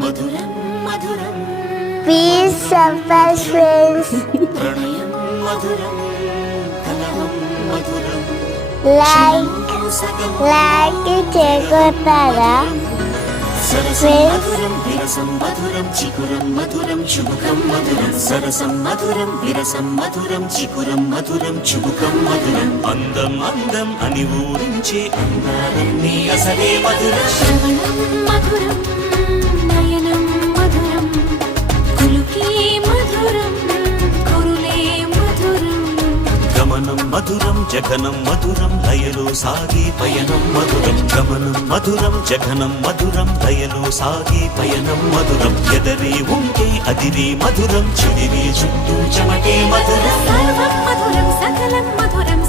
మధురం మధురం piece surprise friends. ప్రణయం మధురం కలహం మధురం లైక్ చేయగొట్టారా సరసం మధురం విరసం మధురం చికురం మధురం చుబుకం మధురం సరసం మధురం విరసం మధురం చికురం మధురం చుబుకం మధురం అందం అందం అని ఊరించే అందాలన్నీ అసలే మధురం శ్రవణం మధురం నయనం మధురం కులుకే మధురం కురులే మధురం గమనం మధురం జగనం మధురం లయలో సాగే పయనం మధురం గమనం మధురం జగనం మధురం లయలో సాగే పయనం మధురం ఎదరే ఉంటే అదిరే మధురం చెదిరే చుట్టూ చెమటే మధురం సర్వం మధురం సకలం మధురం